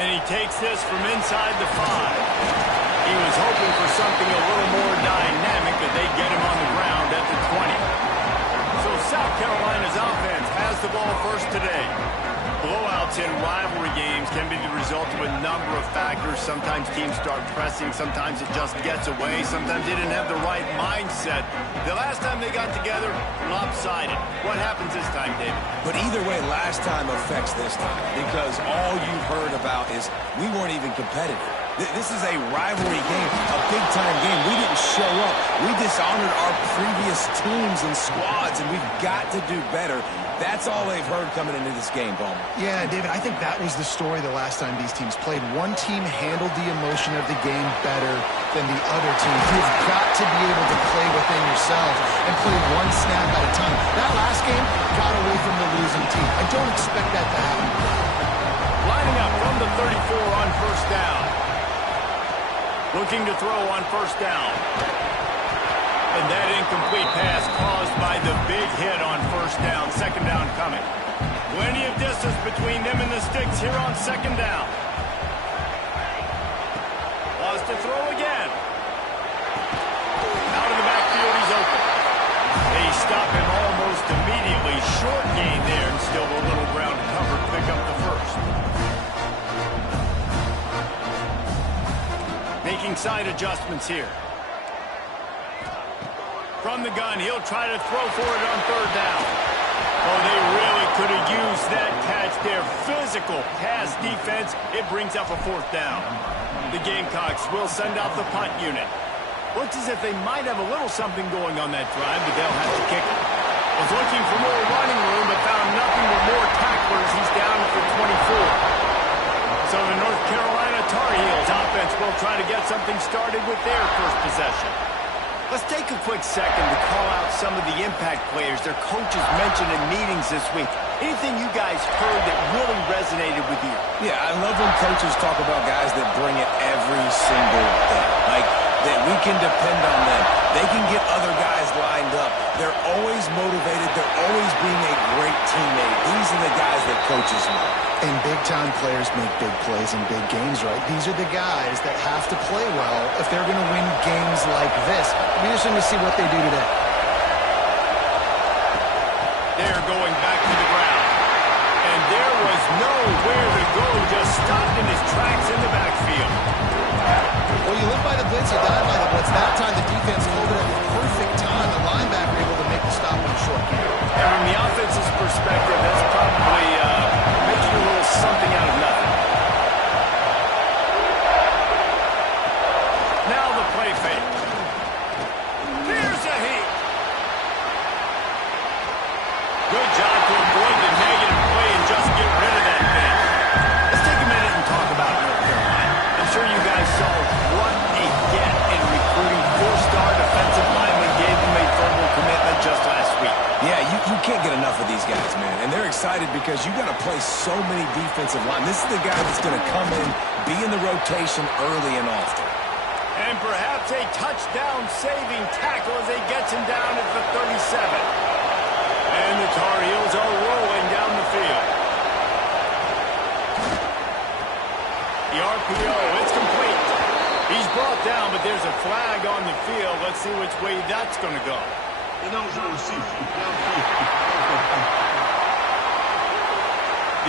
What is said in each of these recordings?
And he takes this from inside the 5. He was hoping for something a little more dynamic, but they get him on the ground at the 20. So South Carolina's offense has the ball first today. Blowouts in rivalry games can be the result of a number of factors. Sometimes teams start pressing. Sometimes it just gets away. Sometimes they didn't have the right mindset. The last time they got together, lopsided. What happens this time, David? But either way, last time affects this time because all you've heard about is we weren't even competitive. This is a rivalry game, a big-time game. We didn't show up. We dishonored our previous teams and squads, and we've got to do better. That's all they've heard coming into this game, Bowman. Yeah, David, I think that was the story the last time these teams played. One team handled the emotion of the game better than the other team. You've got to be able to play within yourself and play one snap at a time. That last game got away from the losing team. I don't expect that to happen. Lining up from the 34 on first down. Looking to throw on first down. And that incomplete pass caused by the big hit on first down. Second down coming. Plenty of distance between them and the sticks here on second down. Wants to throw again. Out of the backfield, he's open. They stop him almost immediately. Short gain there, and still a little ground to cover to pick up the first. Making side adjustments here. From the gun, he'll try to throw for it on third down. Oh, they really could have used that catch there. Physical pass defense. It brings up a fourth down. The Gamecocks will send out the punt unit. Looks as if they might have a little something going on that drive, but they'll have to kick it. Was looking for more running room, but found nothing with more tacklers. He's down at the 24. So the North Carolina Tar Heels offense will try to get something started with their first possession. Let's take a quick second to call out some of the impact players their coaches mentioned in meetings this week. Anything you guys heard that really resonated with you? Yeah, I love when coaches talk about guys that bring it every single day. Like, that we can depend on them. They can get other guys lined up. They're always motivated. They're always being a great teammate. These are the guys that coaches love. And big-time players make big plays in big games, right? These are the guys that have to play well if they're going to win games like this. It'll be interesting to see what they do today. They're going back to the ground. And there was nowhere to go, just stopped in his tracks in the backfield. Well, you live by the blitz, you die by the blitz. That time the defense pulled it at the perfect time. The linebacker able to make the stop in a short game. And from the offense's perspective, that's probably making a little something out of nothing. Now the play fake. Here's a heat. Good job to avoid the negative play and just get rid of that thing. Let's take a minute and talk about North Carolina. I'm sure you guys saw what a get in recruiting. Four-star defensive lineman gave them a verbal commitment just last week. Yeah, you can't get enough of these guys, man. And they're excited because you got to play so many defensive line. This is the guy that's going to come in, be in the rotation early and often. And perhaps a touchdown-saving tackle as they gets him down at the 37. And the Tar Heels are rolling down the field. The RPO, it's complete. He's brought down, but there's a flag on the field. Let's see which way that's going to go. The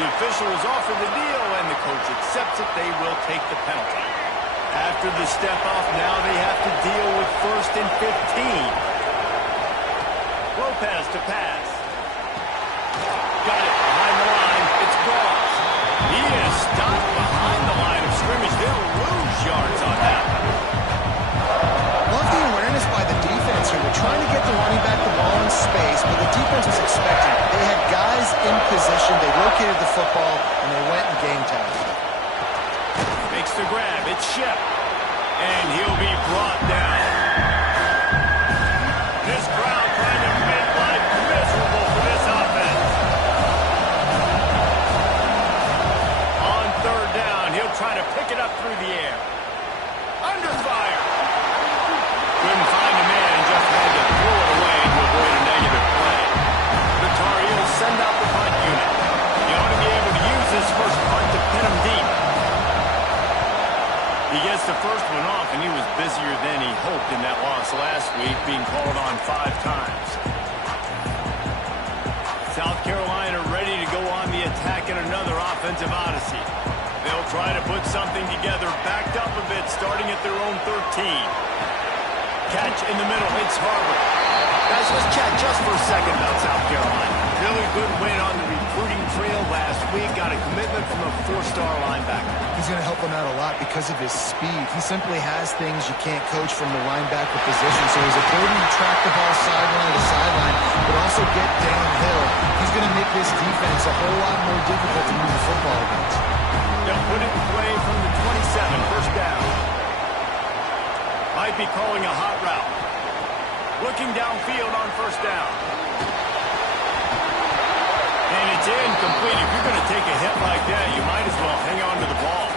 official is offered the deal, and the coach accepts it. They will take the penalty. After the step-off, now they have to deal with 1st and 15. Lopez to pass. Got it behind the line. It's Goss. He is stopped behind the line of scrimmage. They'll lose yards on that. Love the awareness by the defense here. They're trying to get the running back the ball in space, but the defense was expecting it. They had guys in position. They located the football, and they went and game tagged. Makes the grab. It's Shep. And he'll be brought down. This crowd trying to make life miserable for this offense. On third down, he'll try to pick it up through the air. Under fire. Couldn't find a man and just had to throw it away to avoid a negative play. The Tar Heels send out the punt unit. He ought to be able to use this first punt to pin him deep. week, being called on 5 times. South Carolina ready to go on the attack in another offensive odyssey. They'll try to put something together, backed up a bit, starting at their own 13. Catch in the middle, it's Harbor. Guys, let's chat just for a second about South Carolina. Really good win on the recruiting trail last week. Got a commitment from a 4-star linebacker. He's going to help him out a lot because of his speed. He simply has things you can't coach from the linebacker position. So his ability to track the ball sideline to sideline, but also get downhill, he's going to make this defense a whole lot more difficult to move the football against. They'll put it in play from the 27, first down. Might be calling a hot route. Looking downfield on first down. And it's incomplete. If you're going to take a hit like that, you might as well hang on to the ball.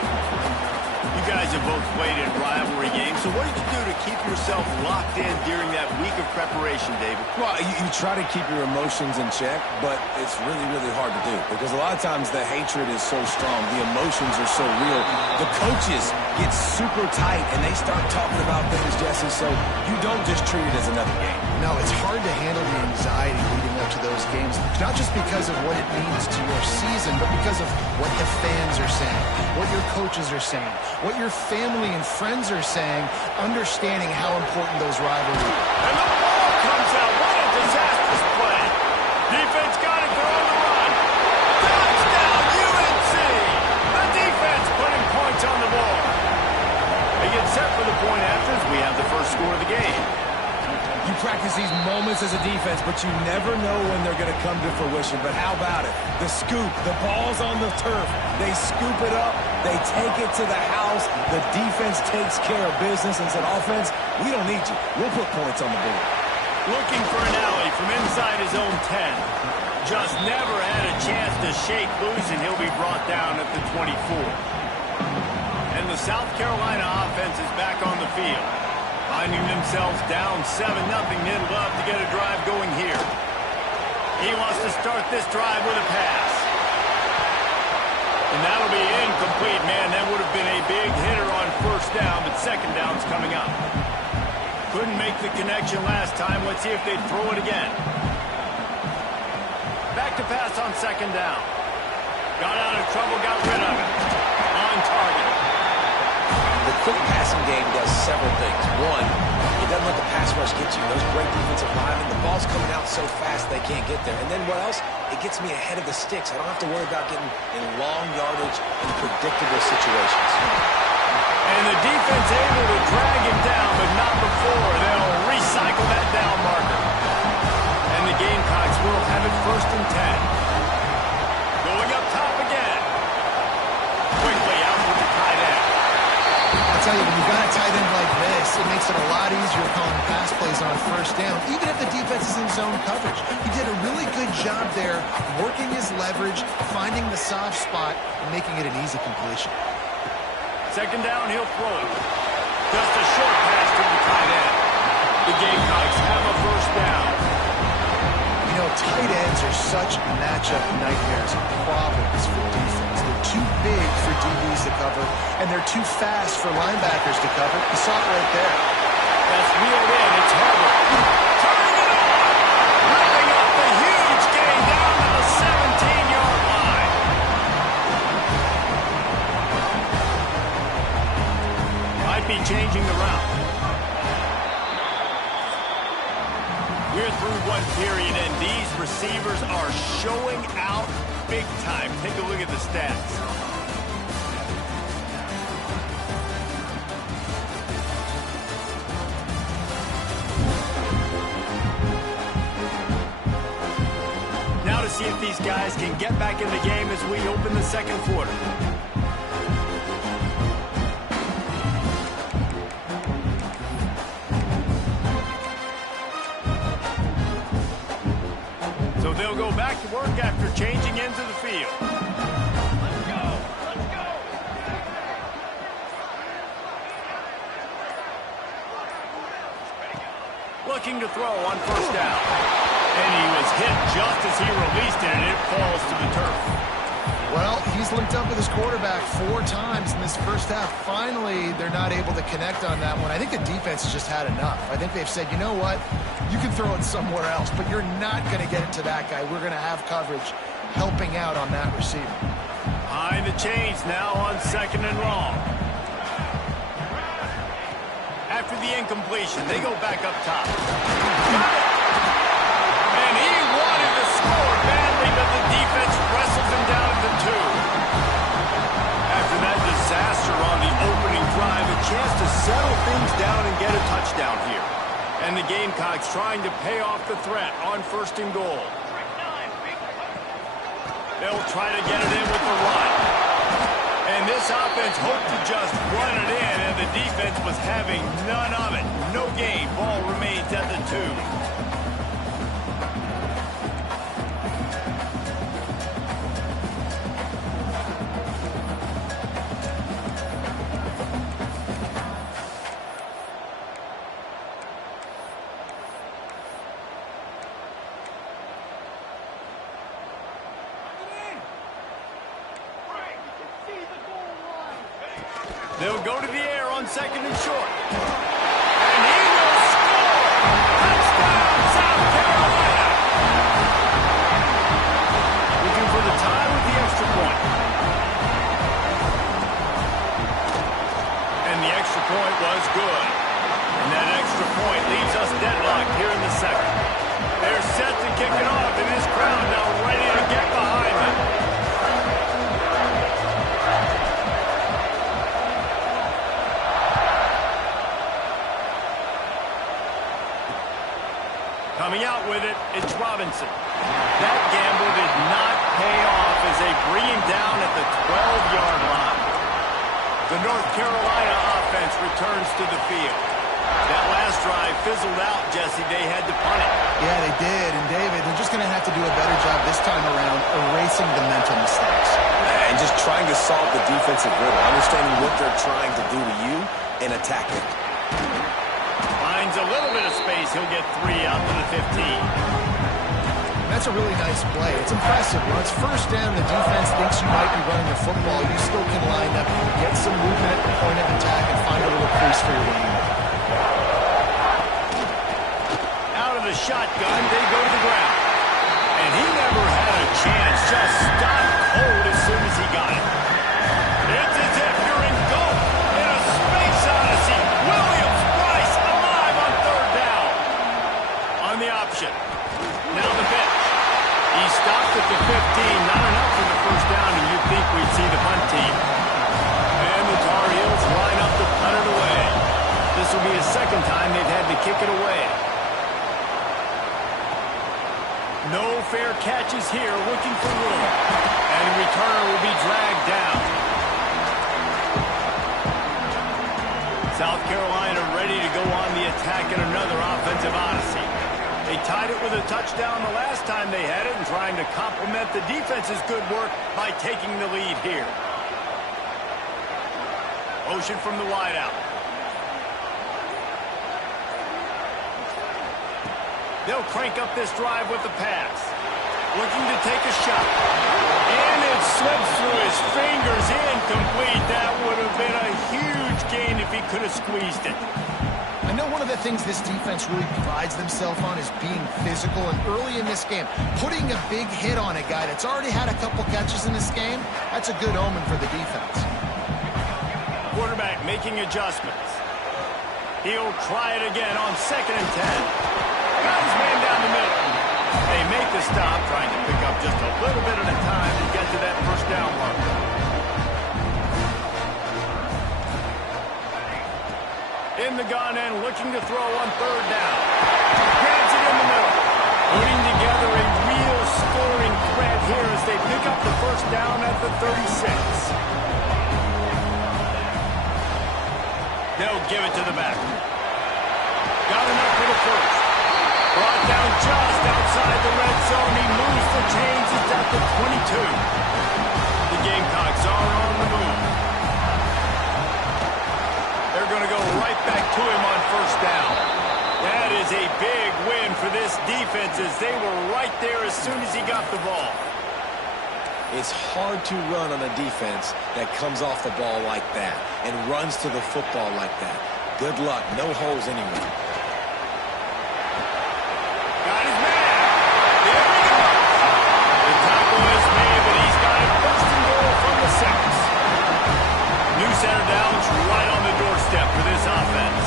You guys have both played in rivalry games, so what did you do to keep yourself locked in during that week of preparation, David? Well, you try to keep your emotions in check, but it's really, really hard to do because a lot of times the hatred is so strong. The emotions are so real. The coaches get super tight, and they start talking about things, Jesse, so you don't just treat it as another game. No, it's hard to handle the anxiety leading up to those games, not just because of what it means to your season, but because of what the fans are saying, what your coaches are saying, what your family and friends are saying, understanding how important those rivalries are. And the ball comes out. What a disastrous play. Defense got it. They're on the run. Touchdown, UNC. The defense putting points on the board. They get set for the point after as we have the first score of the game. You practice these moments as a defense, but you never know when they're going to come to fruition. But how about it? The scoop, the ball's on the turf. They scoop it up. They take it to the house. The defense takes care of business and said, offense, we don't need you. We'll put points on the board. Looking for an alley from inside his own 10. Just never had a chance to shake loose, and he'll be brought down at the 24. And the South Carolina offense is back on the field. Finding themselves down 7-0, they'd love to get a drive going here. He wants to start this drive with a pass. And that'll be incomplete, man. That would have been a big hitter on first down, but second down's coming up. Couldn't make the connection last time. Let's see if they throw it again. Back to pass on second down. Got out of trouble, got rid of it. On target. The quick passing game does several things. One, it doesn't let the pass rush get you. Those great defensive linemen, the ball's coming out so fast they can't get there. And then what else? It gets me ahead of the sticks. I don't have to worry about getting in long yardage and predictable situations. And the defense able to drag him down, but not before. They'll recycle that down marker. And the Gamecocks will have it first and 10. Going up top again. Quickly out with the tight end. I'll tell you, when you've got a tight end like this, it makes it a lot easier calling pass plays on first down, even if the defense is in zone coverage. He did a really good job there, working his leverage, finding the soft spot, and making it an easy completion. Second down, he'll throw it. Just a short pass to the tight end. The Gamecocks have a first down. You know, tight ends are such matchup nightmares and problems for defense. They're too big for DBs to cover, and they're too fast for linebackers to cover. You saw it right there. That's wheeled in. It's Harbor. Turning it on. Ripping up the huge gain down to the 17-yard line. Might be changing the route. We're through one period, and these receivers are showing out big time. Take a look at the stats. Now to see if these guys can get back in the game as we open the second quarter. So they'll go back to work after changing into the field. Let's go! Let's go! Looking to throw on first down. And he was hit just as he released it, and it falls to the turf. Well, he's linked up with his quarterback 4 times in this first half. Finally, they're not able to connect on that one. I think the defense has just had enough. I think they've said, you know what? You can throw it somewhere else, but you're not going to get it to that guy. We're going to have coverage helping out on that receiver. Behind the chains now on 2nd and long. After the incompletion, they go back up top. Got it! And he wanted to score badly, but the defense wrestles him down at the 2. After that disaster on the opening drive, a chance to settle things down and get a touchdown here. And the Gamecocks trying to pay off the threat on 1st and goal. They'll try to get it in with the run. And this offense hoped to just run it in, and the defense was having none of it. No gain. Ball remains at the 2. They'll go to the air on 2nd and short. And he will score! Touchdown, South Carolina! Looking for the tie with the extra point. And the extra point was good. And that extra point leaves us deadlocked here in the 2nd. They're set to kick it off, and this crowd now ready to get behind them. Coming out with it, it's Robinson. That gamble did not pay off as they bring him down at the 12-yard line. The North Carolina offense returns to the field. That last drive fizzled out, Jesse. They had to punt it. Yeah, they did. And, David, they're just going to have to do a better job this time around erasing the mental mistakes. And just trying to solve the defensive riddle, understanding what they're trying to do to you and attack it. Finds a little bit of space. He'll get 3 out to the 15. That's a really nice play. It's impressive. When it's first down, the defense thinks you might be running the football. You still can line up, get some movement at the point of attack, and find a little crease for your running back. Out of the shotgun, they go to the ground. And he never had a chance. Just stopped cold as soon as he got it. It's as if you're engulfed in a space odyssey. Williams Brice alive on 3rd down. On the option. Now the pitch. He stopped at the 15. Not enough for the first down, and you'd think we'd see the punt team. And the Tar Heels line up to punt it away. This will be a 2nd time they've had to kick it away. No fair catches here, looking for room. And the returner will be dragged down. South Carolina ready to go on the attack in another offensive odyssey. They tied it with a touchdown the last time they had it and trying to complement the defense's good work by taking the lead here. Motion from the wideout. They'll crank up this drive with the pass. Looking to take a shot. And it slips through his fingers, incomplete. That would have been a huge gain if he could have squeezed it. I know one of the things this defense really prides themselves on is being physical, and early in this game, putting a big hit on a guy that's already had a couple catches in this game, that's a good omen for the defense. Quarterback making adjustments. He'll try it again on 2nd and 10. Got his man down the middle. They make the stop, trying to pick up just a little bit at a time to get to that first down marker. In the gun and looking to throw on 3rd down. Grabs it in the middle. Putting together a real scoring threat here as they pick up the first down at the 36. They'll give it to the back. Got enough for the first. Brought down just outside the red zone. He moves the chains. It's at the 22. The Gamecocks are on the move. They're going to go right back to him on 1st down. That is a big win for this defense as they were right there as soon as he got the ball. It's hard to run on a defense that comes off the ball like that and runs to the football like that. Good luck. No holes anywhere. Got his man. There we go. The tackle is made, but he's got it first and goal from the 6. New center down's right on the doorstep for this offense.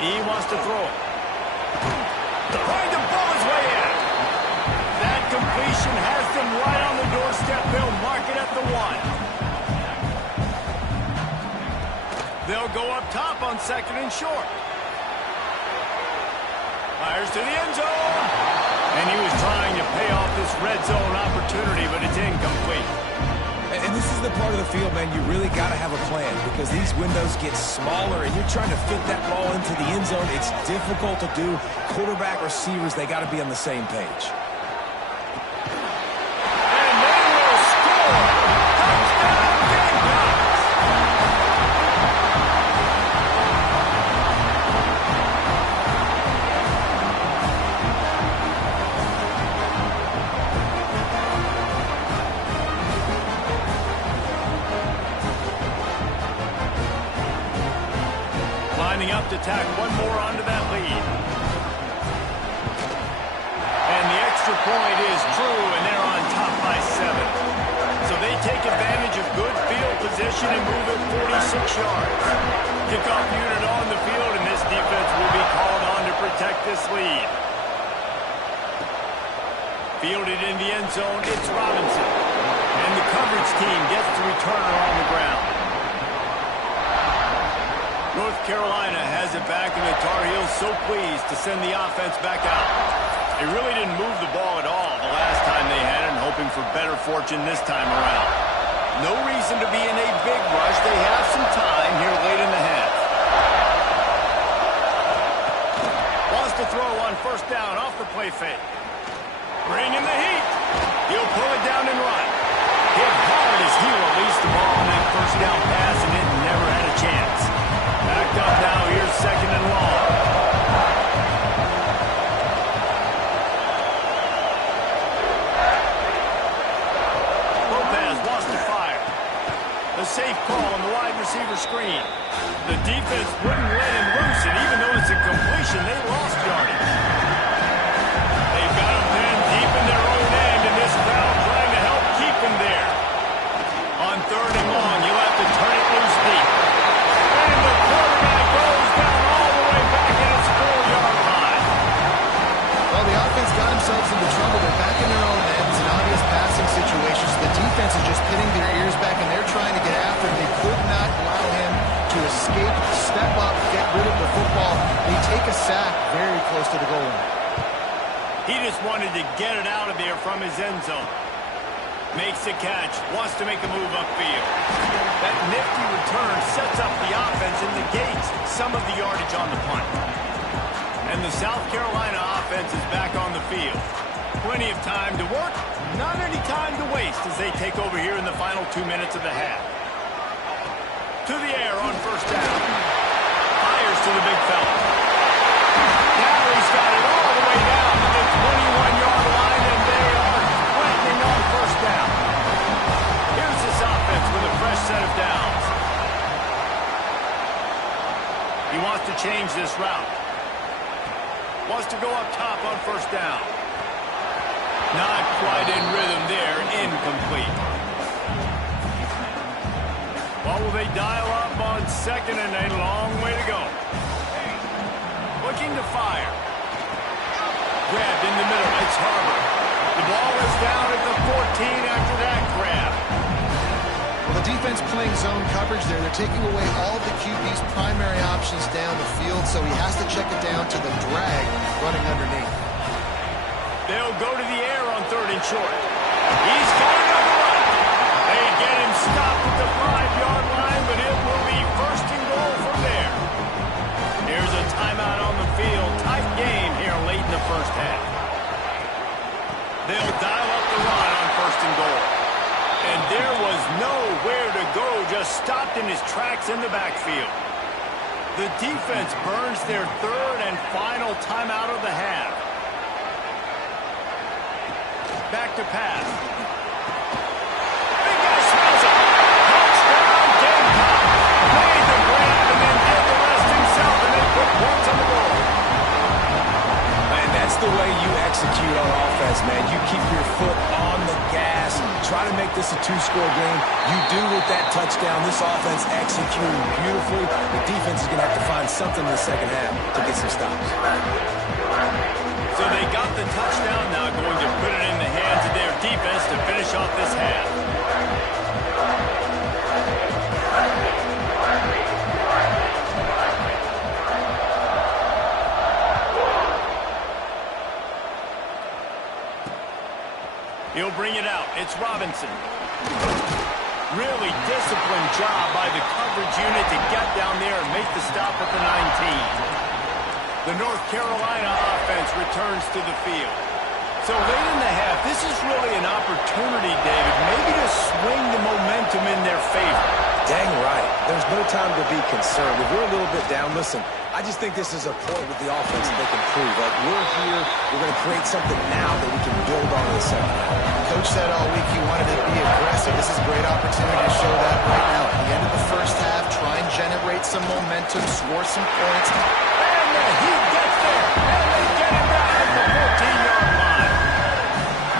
He wants to throw it. Trying to ball his way in. That completion has them right on the doorstep. They'll mark it at the 1. They'll go up top on 2nd and short. Fires to the end zone. And he was trying to pay off this red zone opportunity, but it's incomplete. And this is the part of the field, man, you really got to have a plan because these windows get smaller and you're trying to fit that ball into the end zone. It's difficult to do. Quarterback, receivers, they got to be on the same page. And they will score. Touchdown, Gamecocks. Lining up to tack one more onto that lead. And the extra point is true, and they're on top by 7. So they take advantage of good field position and move it 46 yards. Kickoff unit on the field, and this defense will be called on to protect this lead. Fielded in the end zone, it's Robinson. And the coverage team gets the returner on the ground. North Carolina has it back, and the Tar Heels so pleased to send the offense back out. They really didn't move the ball at all the last time they had it, and hoping for better fortune this time around. No reason to be in a big rush. They have some time here late in the half. Wants to throw on 1st down off the play fake. Bring in the heat. He'll pull it down and run. Hit hard as he released the ball on that 1st down pass, and it never had a chance. Backed up now, here's 2nd and long. Lopez wants to fire. A safe call on the wide receiver screen. The defense wouldn't let him loose, and even though it's a completion, they lost yardage. They've got him pinned deep in their own end, and this crowd trying to help keep him there. On 3rd and long, you'll have to turn it loose deep. And the quarterback goes down all the way back at his 4-yard line. Well, the offense got themselves into trouble. They're back in their own end. It's an obvious passing situation. So the defense is just pinning their ears back, and they're trying to get after him. They could not allow him to escape, step up, get rid of the football. They take a sack very close to the goal line. He just wanted to get it out of there from his end zone. Makes the catch, wants to make a move upfield. That nifty return sets up the offense and negates some of the yardage on the punt. And the South Carolina offense is back on the field. Plenty of time to work, not any time to waste as they take over here in the final 2 minutes of the half. To the air on 1st down. Fires to the big fella. Now he's got it all the way down to the 21-yard line, and they are threatening on 1st down. Here's this offense with a fresh set of downs. He wants to change this route. Wants to go up top on 1st down. Not quite in rhythm there, incomplete. What will they dial up on 2nd and a long way to go? Looking to fire. Grabbed in the middle, it's Harvard. The ball is down at the 14 after that grab. Well, the defense playing zone coverage there. They're taking away all of the QB's primary options down the field, so he has to check it down to the drag running underneath. They'll go to the air on 3rd and short. He's got another run. They get him stopped at the 5-yard line, but it will be 1st and goal from there. Here's a timeout on the field. Tight game here late in the 1st half. They'll dial up the run on 1st and goal. And there was nowhere to go, just stopped in his tracks in the backfield. The defense burns their third and final timeout of the half. Back to pass. Big guy smells it. Touchdown, Gamecock. Made the grab and then did the rest himself, and they put points on the board. Man, that's the way you execute on offense, man. You keep your foot on the gas. Try to make this a two-score game. You do with that touchdown. This offense executing beautifully. The defense is going to have to find something in the second half to get some stops. So they got the touchdown, now going to put it in the hands of their defense to finish off this half. He'll bring it out. It's Robinson. Really disciplined job by the coverage unit to get down there and make the stop at the 19. The North Carolina offense returns to the field. So late in the half, this is really an opportunity, David, maybe to swing the momentum in their favor. Dang right. There's no time to be concerned. If we're a little bit down, listen, I just think this is a point with the offense that they can prove. Like, we're here, we're going to create something now that we can build on in the second half. Coach said all week he wanted to be aggressive. This is a great opportunity to show that right now. At the end of the first half, try and generate some momentum, score some points. He gets there, and they get him down at the 14-yard line.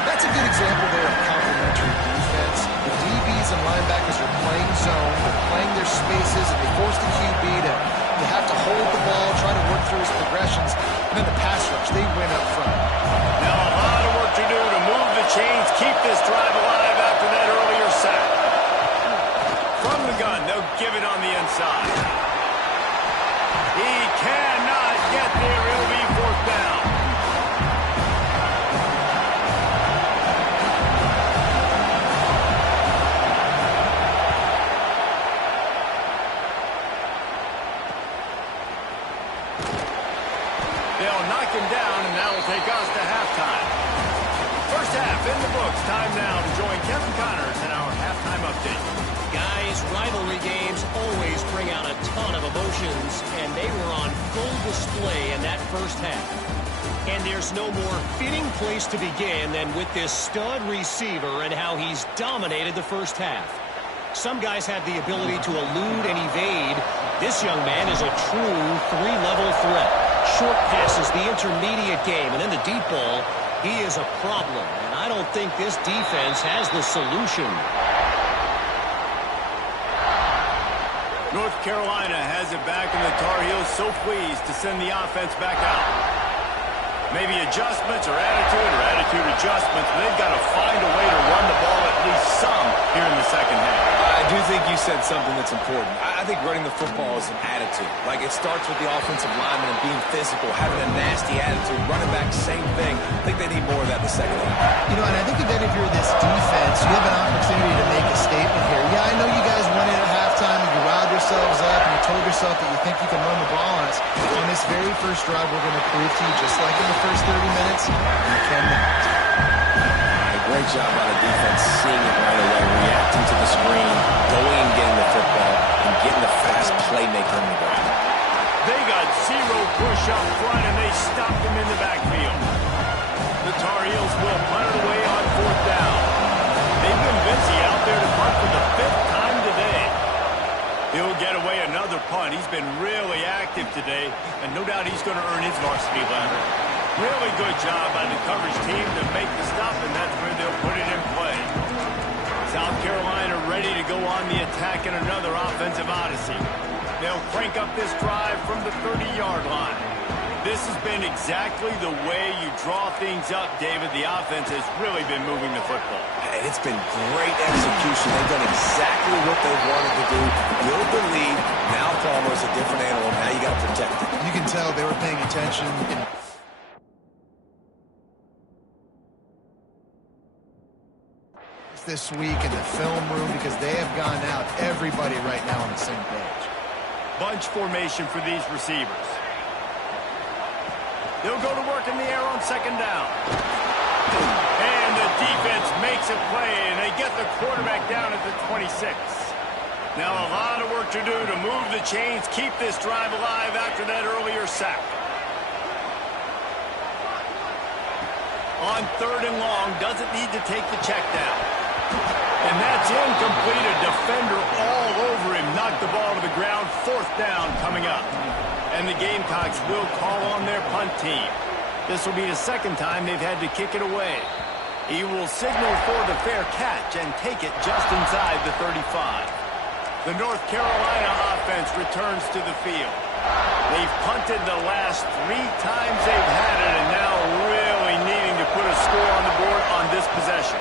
That's a good example there of complementary defense. The DBs and linebackers are playing zone, they're playing their spaces, and they force the QB to have to hold the ball, try to work through his progressions, and then the pass rush, they win up front. Now a lot of work to do to move the chains, keep this drive alive after that earlier sack. From the gun, they'll give it on the inside. He cannot get there. It'll be fourth down. They'll knock him down, and that will take us to halftime. First half in the books. Time now to join Kevin Connors in our halftime update. Guys, rivalry games always bring out a ton of emotions, and they were on full display in that first half. And there's no more fitting place to begin than with this stud receiver and how he's dominated the first half. Some guys have the ability to elude and evade. This young man is a true three-level threat. Short passes, the intermediate game, and then the deep ball. He is a problem, and I don't think this defense has the solution. North Carolina has it back, and the Tar Heels so pleased to send the offense back out. Maybe adjustments or attitude adjustments, but they've got to find a way to run the ball at least some here in the second half. I do think you said something that's important. I think running the football is an attitude. Like, it starts with the offensive lineman and being physical, having a nasty attitude. Running back, same thing. I think they need more of that in the second half. You know, and I think if you're this defense, you have an opportunity to make a statement here. Yeah, I know you guys went in at halftime and you riled yourselves up and you told yourself that you think you can run the ball on us. On this very first drive, we're going to prove to you, just like in the first 30 minutes, you cannot. Great job by the defense, seeing it right away, reacting to the screen, going and getting the football, and getting the fast playmaker in the ground. They got zero push up front, and they stopped him in the backfield. The Tar Heels will punt it away on fourth down. They've been busy out there to punt for the fifth time today. He'll get away another punt. He's been really active today, and no doubt he's going to earn his varsity ladder. Really good job by the coverage team to make the stop, and that's where they'll put it in play. South Carolina ready to go on the attack in another offensive odyssey. They'll crank up this drive from the 30-yard line. This has been exactly the way you draw things up, David. The offense has really been moving the football. And it's been great execution. They've done exactly what they wanted to do. Build the lead. Now Palmer's a different animal. Now you got to protect it. You can tell they were paying attention. This week in the film room, because they have gone out, everybody right now on the same page. Bunch formation for these receivers. They'll go to work in the air on second down. And the defense makes a play, and they get the quarterback down at the 26. Now a lot of work to do to move the chains, keep this drive alive after that earlier sack. On 3rd and long, doesn't need to take the check down. And that's incomplete. A defender all over him. Knocked the ball to the ground. 4th down coming up. And the Gamecocks will call on their punt team. This will be the 2nd time they've had to kick it away. He will signal for the fair catch and take it just inside the 35. The North Carolina offense returns to the field. They've punted the last 3 times they've had it, and now really needing to put a score on the board on this possession.